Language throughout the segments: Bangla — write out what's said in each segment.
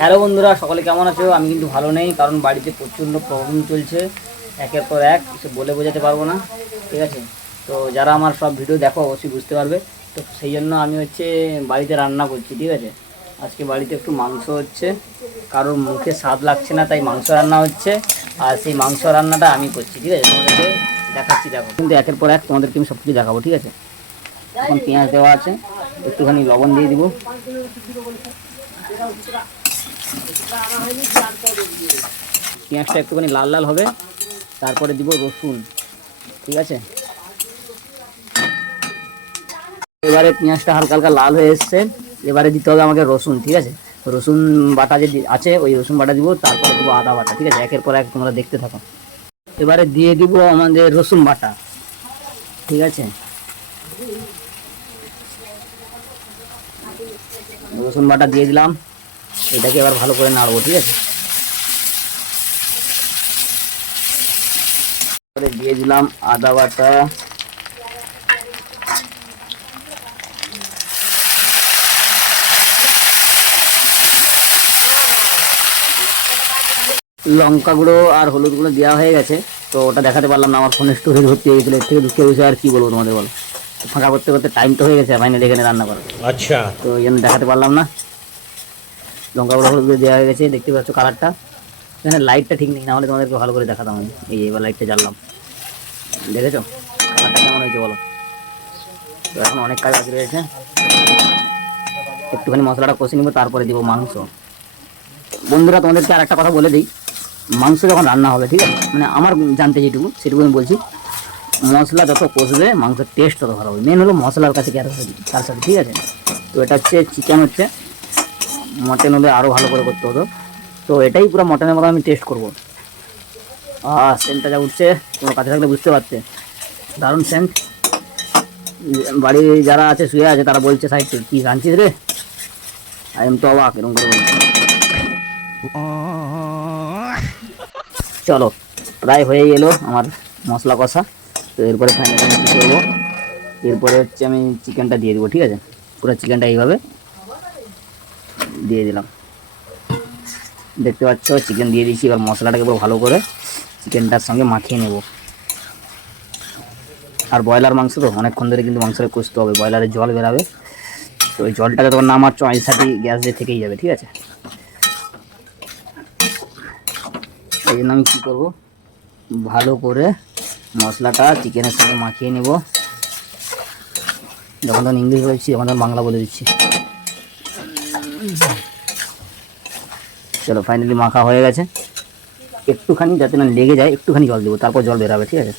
হ্যালো বন্ধুরা, সকলে কেমন আছো? আমি কিন্তু ভালো নেই, কারণ বাড়িতে প্রচণ্ড প্রবলেম চলছে, একের পর এক, কিছু বলে বোঝাতে পারবো না। ঠিক আছে, তো যারা আমার সব ভিডিও দেখো অবশ্যই বুঝতে পারবে। তো সেই জন্য আমি বাড়িতে রান্না করছি। ঠিক আছে, আজকে বাড়িতে একটু মাংস হচ্ছে, কারোর মুখে স্বাদ লাগছে না, তাই মাংস রান্না হচ্ছে। আর সেই মাংস রান্নাটা আমি করছি। ঠিক আছে, তোমাদেরকে দেখাচ্ছি, দেখো কিন্তু একের পর এক তোমাদেরকে আমি সব কিছু দেখাবো। ঠিক আছে, এখন পেঁয়াজ দেওয়া আছে, একটুখানি লবণ দিয়ে দিব। পেঁয়াজটা একটুখানি লাল লাল হবে, তারপরে দিব রসুন। ঠিক আছে, এবারে পেঁয়াজটা হালকা হালকা লাল হয়ে এসছে, এবারে দিতে হবে আমাকে রসুন। ঠিক আছে, রসুন বাটা যে আছে ওই রসুন বাটা দিব, তারপরে দেবো আদা বাটা। ঠিক আছে, একের পর এক তোমরা দেখতে থাকো। এবারে দিয়ে দিব আমাদের রসুন বাটা। ঠিক আছে, রসুন বাটা দিয়ে দিলাম, এটাকে এবার ভালো করে নাড়বো। ঠিক আছে, দিয়ে দিলাম আদা বাটা, লঙ্কা গুঁড়ো আর হলুদ গুঁড়ো দেওয়া হয়ে গেছে। তো ওটা দেখাতে পারলাম না, আমার ফোনের স্টোরেজ ভর্তি হয়ে গেছিলো। এর থেকে দুঃখের বিষয় আর কি বলবো তোমাদের, বলো। ফাঁকা করতে করতে টাইম তো হয়ে গেছে ফাইনালি এখানে রান্না করা। আচ্ছা, তো এই জন্য দেখাতে পারলাম না। লঙ্কা গুঁড়ো হলুদ গুঁড়ো দেওয়া হয়ে গেছে, দেখতে পাচ্ছ কালারটা। এখানে লাইটটা ঠিক নেই, নাহলে তোমাদেরকে ভালো করে দেখাতাম আমি। এই এবার লাইটটা জ্বাললাম, দেখেছো কালারটা কেমন হয়েছে বলো। তো এখন অনেক কাজ বাকি রয়েছে, একটুখানি মশলাটা কষে নিব, তারপরে দিব মাংস। বন্ধুরা, তোমাদেরকে আর একটা কথা বলে দিই, মাংস যখন রান্না হবে, ঠিক আছে, মানে আমার জানতে যেটুকু সেটুকু আমি বলছি, মশলা যত কষবে মাংসের টেস্ট তত ভালো হবে। মেন হলো মশলার কাছে তার সাথে। ঠিক আছে, তো এটা হচ্ছে চিকেন, হচ্ছে মটন হলে আরও ভালো করে করতে হতো। তো এটাই পুরো মটনের মতো আমি টেস্ট করবো। সেন্টটা যা উঠছে, তোমার কাছে থাকলে বুঝতে পারতে, দারুণ সেন্ট। বাড়ি যারা আছে শুয়ে আছে তারা বলছে, সাইড কি রাঁধছিস রে? আমি তো অবাক এরকম করে বলছি। চলো, প্রায় হয়ে গেলো আমার মশলা কষা। তো এরপরে ফাইনালি আমি কী করবো, এরপরে হচ্ছে আমি চিকেনটা দিয়ে দেবো। ঠিক আছে, পুরো চিকেনটা এইভাবে দিয়ে দিলাম, দেখতে পাচ্ছ চিকেন দিয়ে দিয়েছি। এবার মশলাটাকে পুরো ভালো করে চিকেনটার সঙ্গে মাখিয়ে নেব। আর ব্রয়লার মাংস তো অনেকক্ষণ ধরে কিন্তু মাংসটা কষতে হবে, ব্রয়লারের জল বেরাবে। তো ওই জলটাকে তখন নামাচ্ছ আইস সাথে গ্যাস দিয়ে থেকেই যাবে। ঠিক আছে, এই জন্য আমি কী করবো, ভালো করে মশলাটা চিকেনের সঙ্গে মাখিয়ে নেব। যখন তখন ইংলিশ বলছি, যখন তখন বাংলা বলে দিচ্ছি। চলো, ফাইনালি মাখা হয়ে গেছে। একটুখানি যাতে না লেগে যায়, একটুখানি জল দেবো, তারপর জল বেরাবে। ঠিক আছে,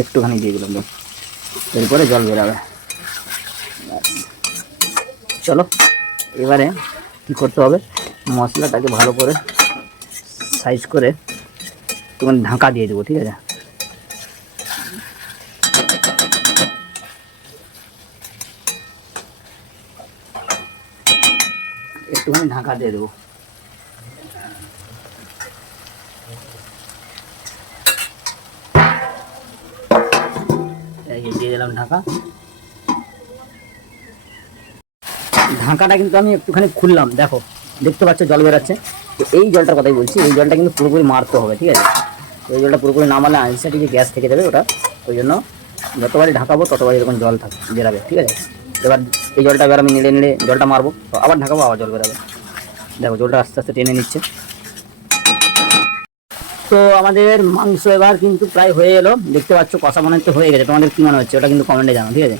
একটুখানি দিয়ে দিলাম, এরপরে জল বেরাবে। চলো, এবারে কী করতে হবে, মশলাটাকে ভালো করে সাইজ করে একটুখানি ঢাকা দিয়ে দেবো। ঠিক আছে, একটুখানি ঢাকা দিয়ে দেবো। দিয়ে দিলাম ঢাকা। ঢাকাটা কিন্তু আমি একটুখানি খুললাম, দেখো দেখতে পাচ্ছ জল বেরাচ্ছে। তো এই জলটার কথাই বলছি, এই জলটা কিন্তু পুরোপুরি মারতে হবে। ঠিক আছে, এই জলটা পুরোপুরি না মারলে আইসিটি যে গ্যাস থেকে যাবে ওটা, ওই জন্য যতবারই ঢাকাবো ততবারই এরকম জল বেরাবে। ঠিক আছে, এবার এই জলটা এবার আমি নেড়ে নেড়ে জলটা মারবো, তো আবার ঢাকাবো, আবার জল বেরাবে। দেখো জলটা আস্তে আস্তে টেনে নিচ্ছে। তো আমাদের মাংস এবার কিন্তু প্রায় হয়ে এলো, দেখতে পাচ্ছ কষা মনে হচ্ছে হয়ে গেছে। তোমাদের কী মনে হচ্ছে ওটা কিন্তু কমেন্টে জানো। ঠিক আছে,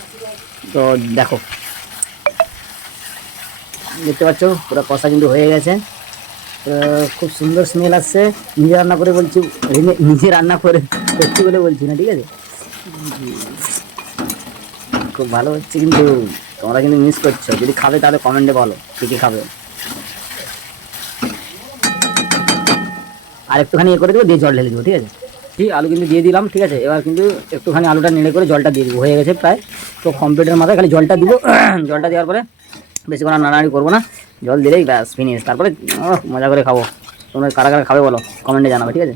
তো দেখো দেখতে পাচ্ছ পুরো কষা কিন্তু হয়ে গেছে। খুব সুন্দর স্মেল আসছে। নিজে রান্না করে বলছি, নিজে রান্না করে করছি বলে বলছি না। ঠিক আছে, খুব ভালো হচ্ছে, কিন্তু তোমরা কিন্তু মিস করছো। যদি খাবে তাহলে কমেন্টে বলো কী কী খাবে। আর একটুখানি করে দেবো, দিয়ে জল ঢেলে দেবো। ঠিক আছে, ঠিক আলু কিন্তু দিয়ে দিলাম। ঠিক আছে, এবার কিন্তু একটুখানি আলুটা নেড়ে করে জলটা দিয়ে দেবো, হয়ে গেছে প্রায়। তো কমপ্লিটের মাথায় খালি জলটা দিব। জলটা দেওয়ার পরে বেশি করে নাড়ানাড়ি করবো না, জল দিলেই ব্যাস ফিনিশ। তারপরে মজা করে খাবো। তোমরা কারা কারা খাবে বলো, কমেন্টে জানাবে। ঠিক আছে,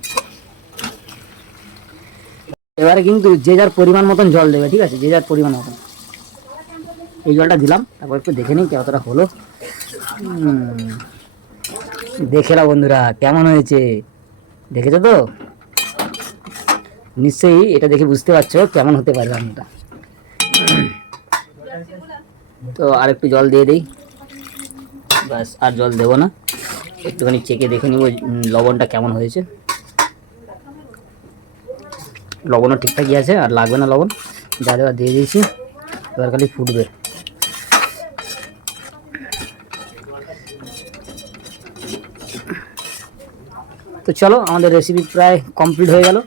এবারে কিন্তু যে যার পরিমাণ মতন জল দেবে। ঠিক আছে, যে যার পরিমাণ মতন। এই জলটা দিলাম, তারপর একটু দেখে নিই কতটা হলো। দেখে নাও বন্ধুরা কেমন হয়েছে, দেখেছো তো? নিশ্চয়ই এটা দেখে বুঝতে পারছো কেমন হতে পারে রান্নাটা। তো আর একটু জল দিয়ে দিই, ব্যাস আর জল দেবো না। একটুখানি চেকে দেখে নিব লবণটা কেমন হয়েছে। লবণও ঠিকঠাকই আছে, আর লাগবে না লবণ, যা দেওয়া দিয়ে দিয়েছি। এবার খালি ফুটবে। তো চলো, আমাদের রেসিপি প্রায় কমপ্লিট হয়ে গেল।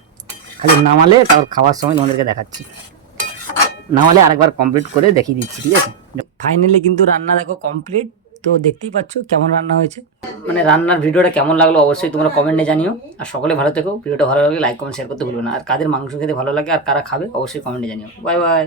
খালি নামালে তারপর খাওয়ার সময় তোমাদেরকে দেখাচ্ছি। নামালে আরেকবার কমপ্লিট করে দেখিয়ে দিচ্ছি, ঠিক আছে? ফাইনালি কিন্তু রান্না দেখো কমপ্লিট। তো দেখতেই পাচ্ছ কেমন রান্না হয়েছে। মানে রান্নার ভিডিওটা কেমন লাগলো অবশ্যই তোমরা কমেন্টে জানিও। আর সকলে ভালো থেকো, ভিডিওটা ভালো লাগলে লাইক কমেন্ট শেয়ার করতে ভুলবে না। আর কাদের মাংস খেতে ভালো লাগে আর কারা খাবে অবশ্যই কমেন্টে জানিও। Bye bye.